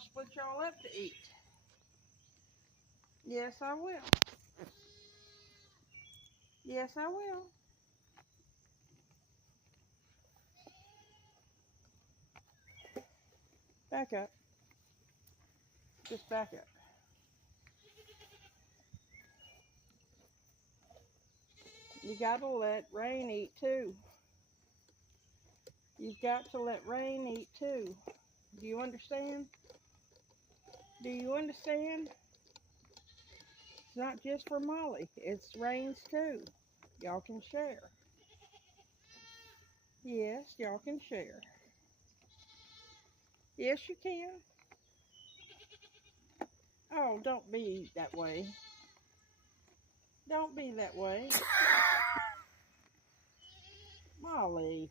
split y'all up to eat. Yes, I will. Yes, I will. Back up. Just back up. You gotta let Rain eat too. You've got to let Rain eat too. Do you understand? Do you understand? It's not just for Molly. It's Rain's too. Y'all can share. Yes, y'all can share. Yes, you can. Oh, don't be that way. Don't be that way. Molly.